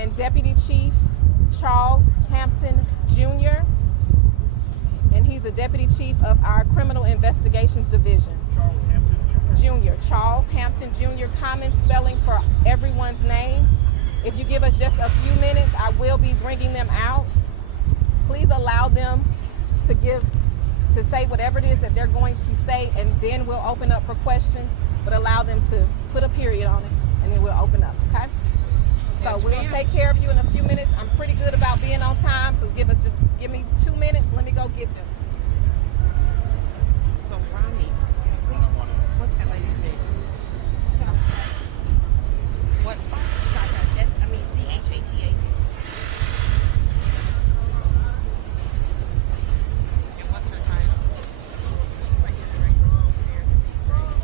and Deputy Chief Charles Hampton Jr., and he's the Deputy Chief of our Criminal Investigations Division. Charles Hampton Jr. Charles Hampton Jr. Common spelling for everyone's name. If you give us just a few minutes, I will be bringing them out. Please allow them to say whatever it is that they're going to say, and then we'll open up for questions, but allow them to put a period on it, and then we'll open up, okay? So we're going to take care of you in a few minutes. I'm pretty good about being on time, so give me 2 minutes. Let me go get them. So, Ronnie, please, what's that lady's name? What spot? C-H-A-T-A. And what's her title? She's like this right there's a big grade.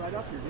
right up here.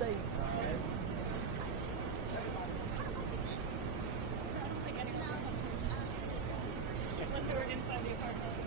safe. Unless they were inside the apartment.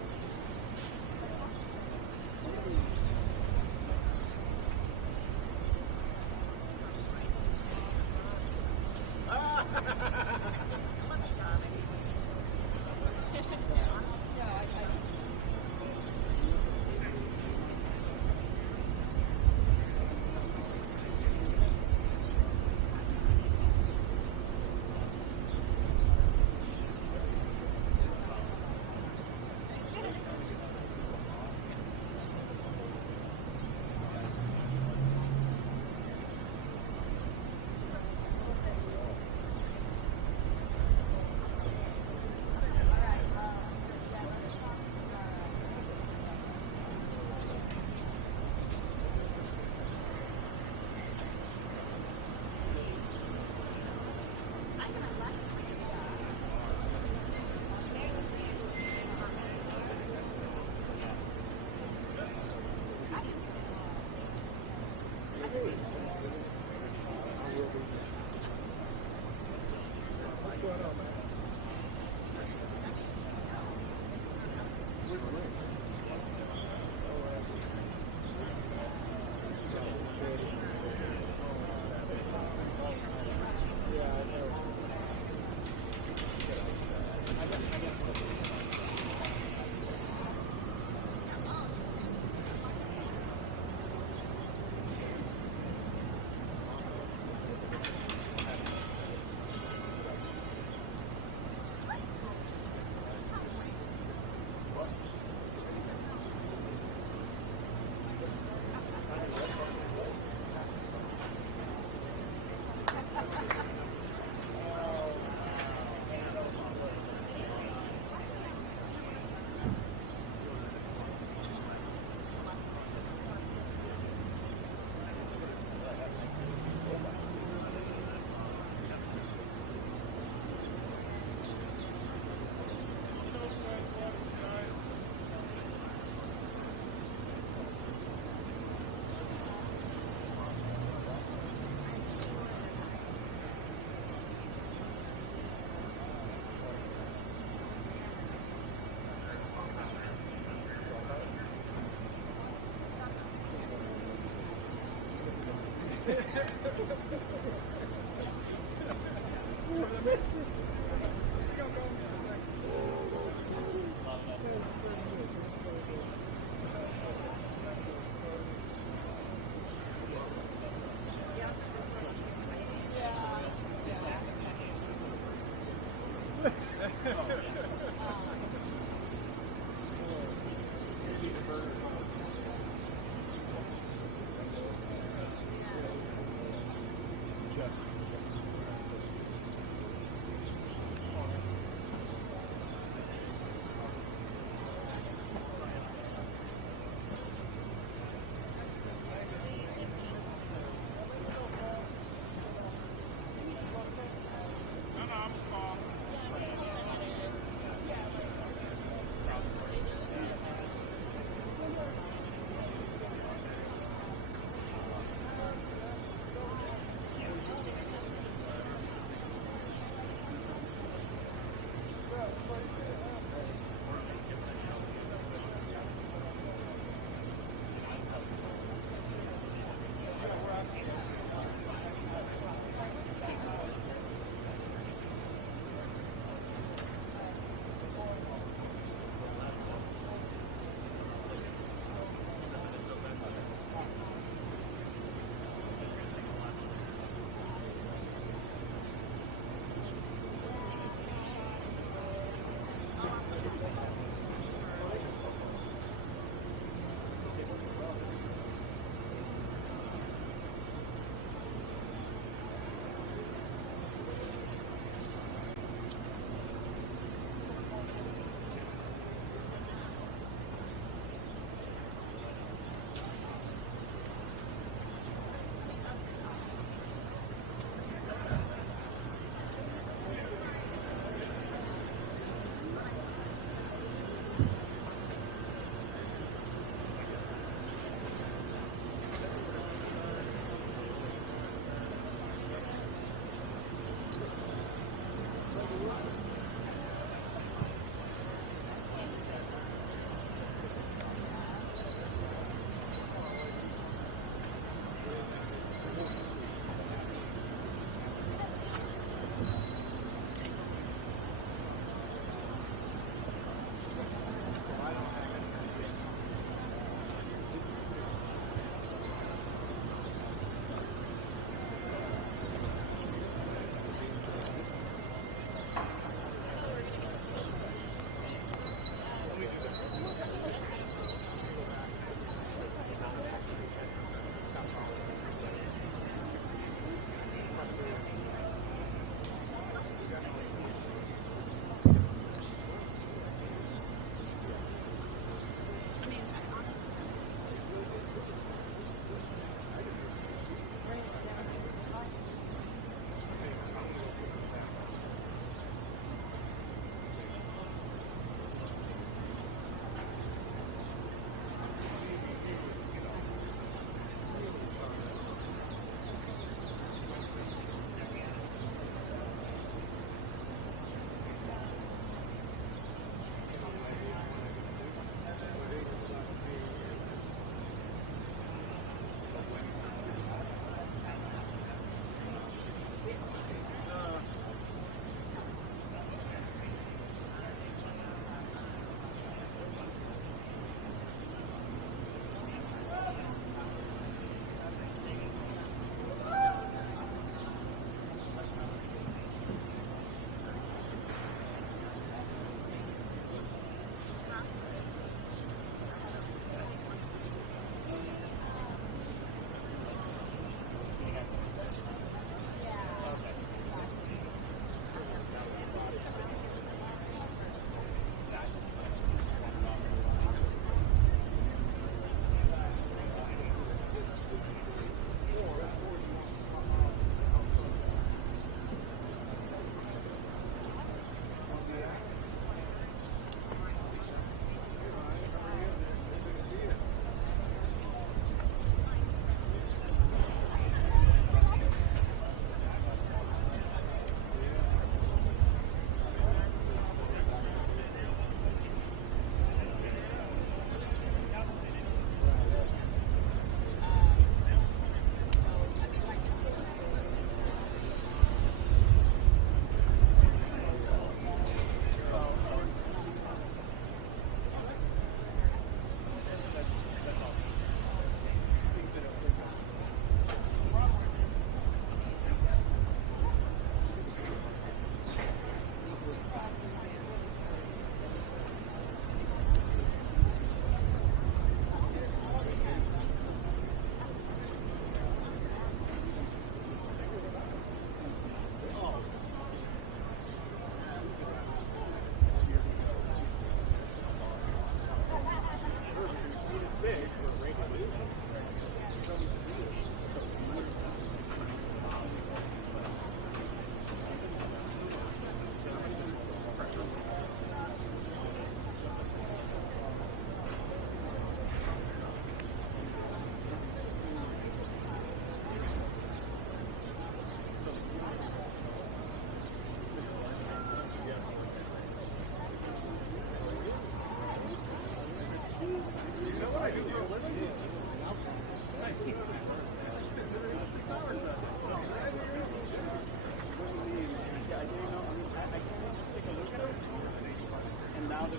I've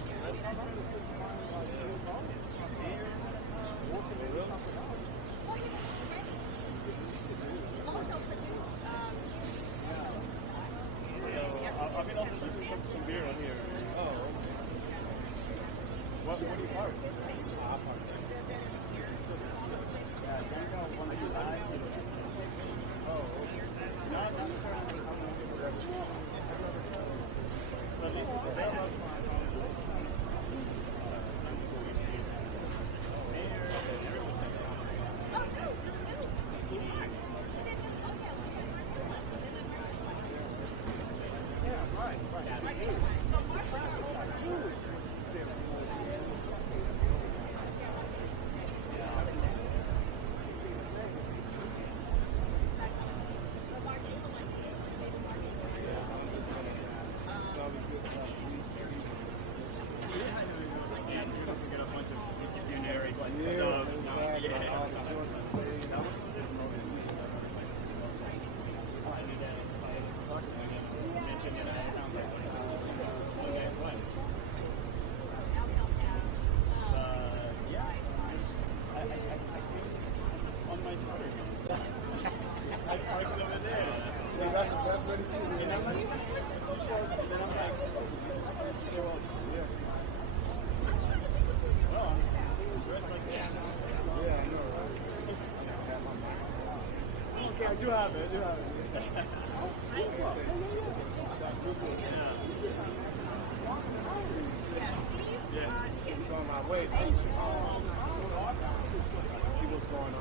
been also drinking some beer on here. Oh, okay. What do you park? I park there. Yeah, don't go one of you guys. Oh, okay. No, I'm not sure I'm going to get whatever. But at least they have I do have it. It's on my way. See what's going on.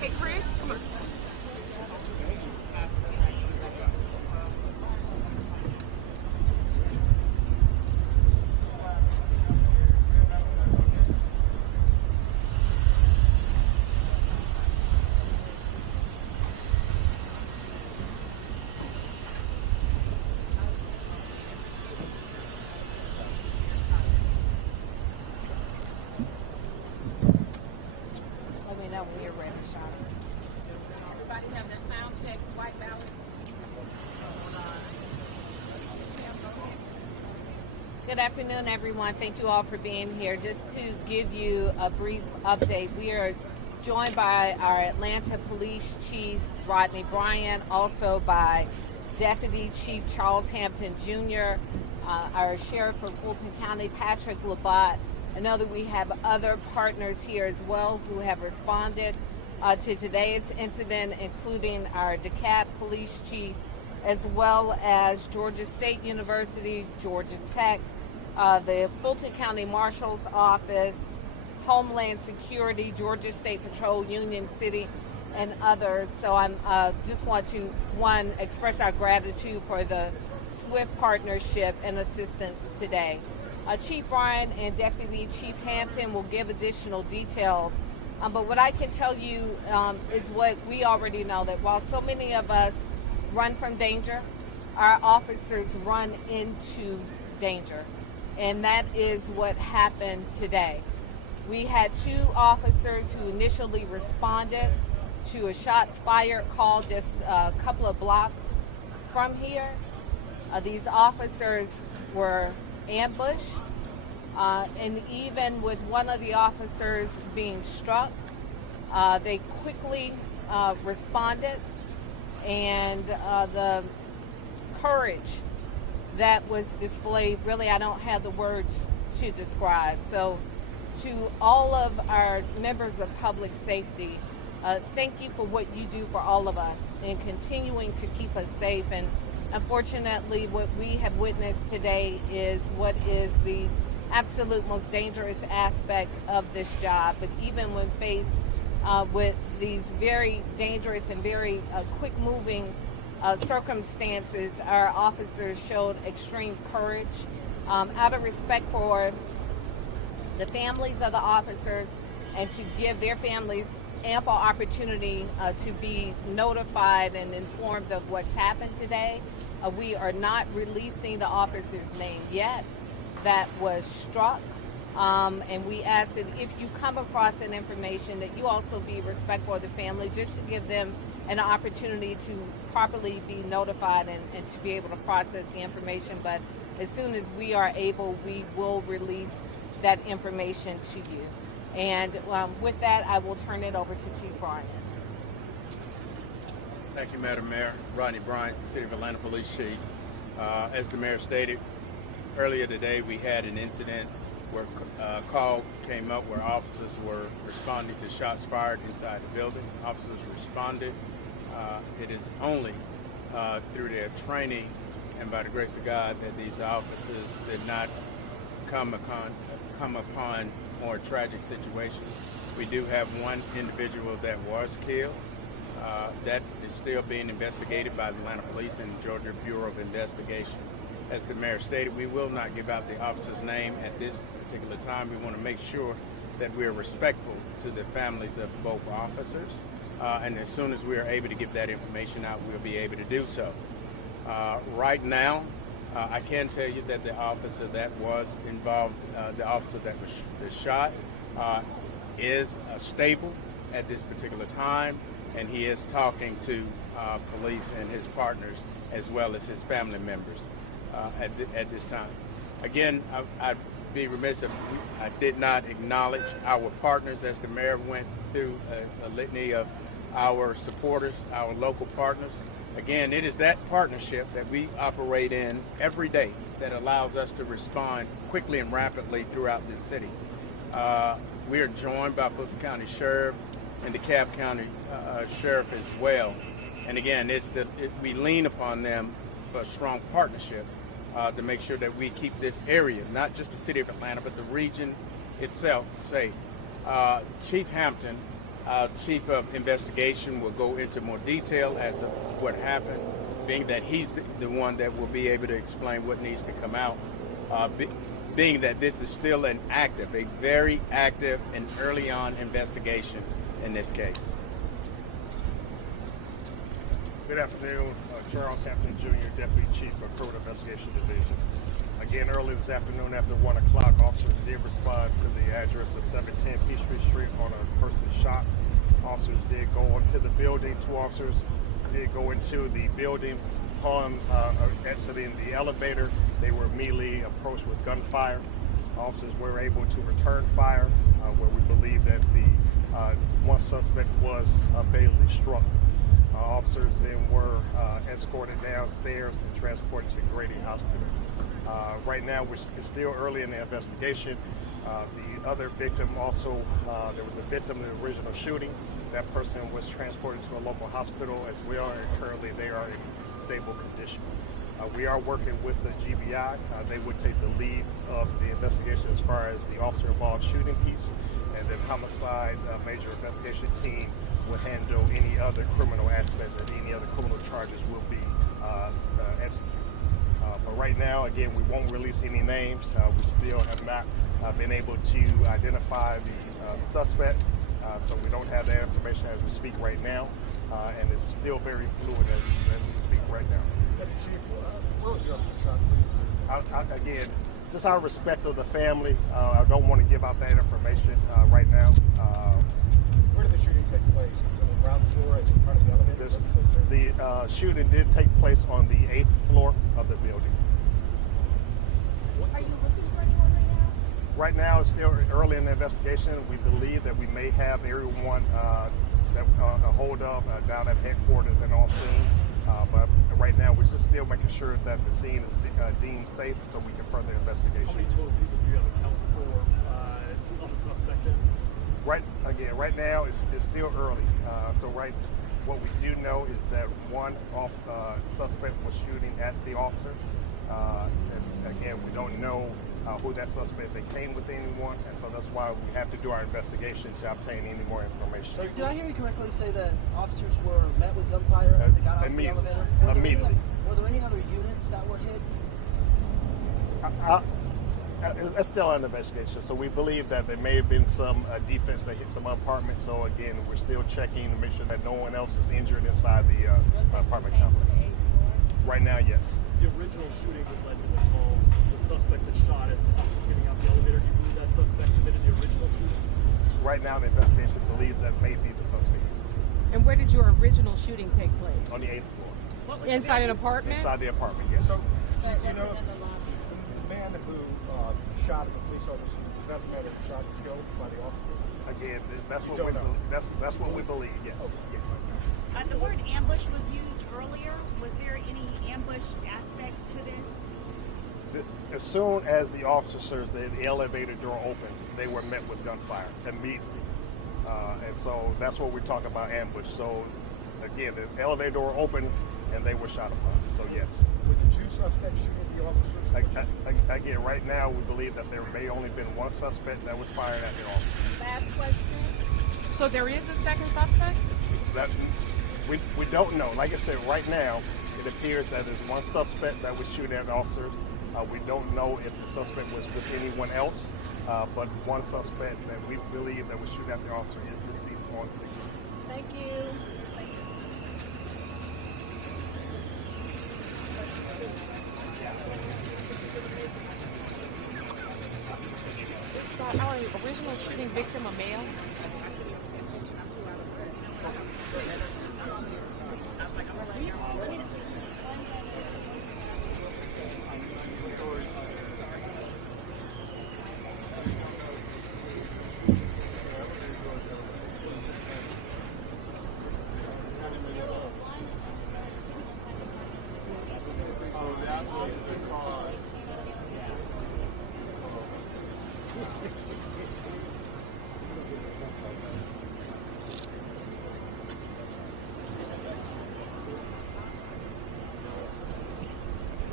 Hey, Chris, come on. Everybody have their sound checks, white balance. Good afternoon, everyone. Thank you all for being here. Just to give you a brief update, we are joined by our Atlanta Police Chief Rodney Bryant, also by Deputy Chief Charles Hampton Jr., our Sheriff of Fulton County, Patrick Labatt. I know that we have other partners here as well who have responded to today's incident, including our DeKalb Police Chief, as well as Georgia State University, Georgia Tech, the Fulton County Marshal's Office, Homeland Security, Georgia State Patrol, Union City, and others. So I just want to, one, express our gratitude for the swift partnership and assistance today. Chief Bryan and Deputy Chief Hampton will give additional details. But what I can tell you is what we already know, that while so many of us run from danger, our officers run into danger. And that is what happened today. We had 2 officers who initially responded to a shots fired call just a couple of blocks from here. These officers were ambushed, and even with one of the officers being struck, they quickly responded, and the courage that was displayed, really I don't have the words to describe. So to all of our members of public safety, thank you for what you do for all of us in continuing to keep us safe. And unfortunately, what we have witnessed today is what is the absolute most dangerous aspect of this job. But even when faced with these very dangerous and very quick-moving circumstances, our officers showed extreme courage. Out of respect for the families of the officers and to give their families ample opportunity to be notified and informed of what's happened today, we are not releasing the officer's name yet that was struck. And we ask that if you come across that information, that you also be respectful of the family, just to give them an opportunity to properly be notified and to be able to process the information. But as soon as we are able, we will release that information to you. And with that, I will turn it over to Chief Bryan. Thank you, Madam Mayor. Rodney Bryant, City of Atlanta Police Chief. As the mayor stated, earlier today we had an incident where a call came up where officers were responding to shots fired inside the building. Officers responded. It is only through their training and by the grace of God that these officers did not come upon more tragic situations. We do have one individual that was killed. That is still being investigated by the Atlanta Police and Georgia Bureau of Investigation. As the mayor stated, we will not give out the officer's name at this particular time. We want to make sure that we are respectful to the families of both officers. And as soon as we are able to give that information out, we'll be able to do so. Right now, I can tell you that the officer that was involved, the officer that was shot, is stable at this particular time, and he is talking to police and his partners as well as his family members at this time. Again, I'd be remiss if I did not acknowledge our partners as the mayor went through a litany of our supporters, our local partners. Again, it is that partnership that we operate in every day that allows us to respond quickly and rapidly throughout this city. We are joined by Fulton County Sheriff and DeKalb County Sheriff as well. And again, we lean upon them for a strong partnership to make sure that we keep this area, not just the city of Atlanta, but the region itself safe. Chief Hampton, Chief of Investigation, will go into more detail as of what happened, being that he's the one that will be able to explain what needs to come out, being that this is still a very active and early on investigation in this case. Good afternoon, Charles Hampton Jr., Deputy Chief of Criminal Investigation Division. Again, early this afternoon after 1 o'clock, officers did respond to the address of 710 Peachtree Street on a person shot. Officers did go into the building. 2 officers did go into the building. Upon exiting the elevator, they were immediately approached with gunfire. Officers were able to return fire, where we believe that the one suspect was fatally struck. Officers then were escorted downstairs and transported to Grady Hospital. Right now, it's still early in the investigation. The other victim also, there was a victim in the original shooting. That person was transported to a local hospital as well, and currently they are in stable condition. We are working with the GBI. They would take the lead of the investigation as far as the officer-involved shooting piece, and then homicide major investigation team will handle any other criminal aspect, and any other criminal charges will be executed. But right now, again, we won't release any names. We still have not been able to identify the suspect, so we don't have that information as we speak right now, and it's still very fluid as we speak right now. Chief, where was the officer shot, please? Again, just out of respect of the family, I don't want to give out that information right now. Where did the shooting take place? Was it on the ground floor, in front of the elevator? The shooting did take place on the 8th floor of the building. Are you looking for anyone right now? Right now, it's still early in the investigation. We believe that we may have everyone a hold of down at headquarters and on scene. But right now, we're just still making sure that the scene is deemed safe so we can further investigation. How many total people do you have account for on the suspect? Right now, it's still early. What we do know is that one suspect was shooting at the officer. And again, we don't know who that suspect came with anyone, and so that's why we have to do our investigation to obtain any more information. So did I hear you correctly say that officers were met with gunfire as they got off the elevator? Were there any other units that were hit? It's still under investigation, so we believe that there may have been some defense that hit some apartments. So again, we're still checking to make sure that no one else is injured inside the apartment complex. Right now, yes. The original shooting that led to the call, the suspect that shot as officers getting out the elevator, do you believe that suspect committed the original shooting? Right now, the investigation believes that may be the suspect. And where did your original shooting take place? On the 8th floor. Inside an apartment? Inside the apartment, yes. So, Chief, do you know if the man who shot at the police officer, was that the man that was shot and killed by the officer? Again, that's what we believe, yes. Okay. Yes. The word ambush was used earlier. Was there any ambush aspect to this? As soon as the officers, the elevator door opens, they were met with gunfire immediately. And so that's what we're talking about, ambush. So again, the elevator door opened and they were shot upon. So yes. With the two suspects shooting at the officers? Again, right now we believe that there may only been one suspect that was fired at the officer. Last question. So there is a second suspect? We don't know. Like I said, right now it appears that there's one suspect that was shooting at the officer. We don't know if the suspect was with anyone else, but one suspect that we believe that was shooting at the officer is deceased on scene. Thank you. Our original shooting victim, a male?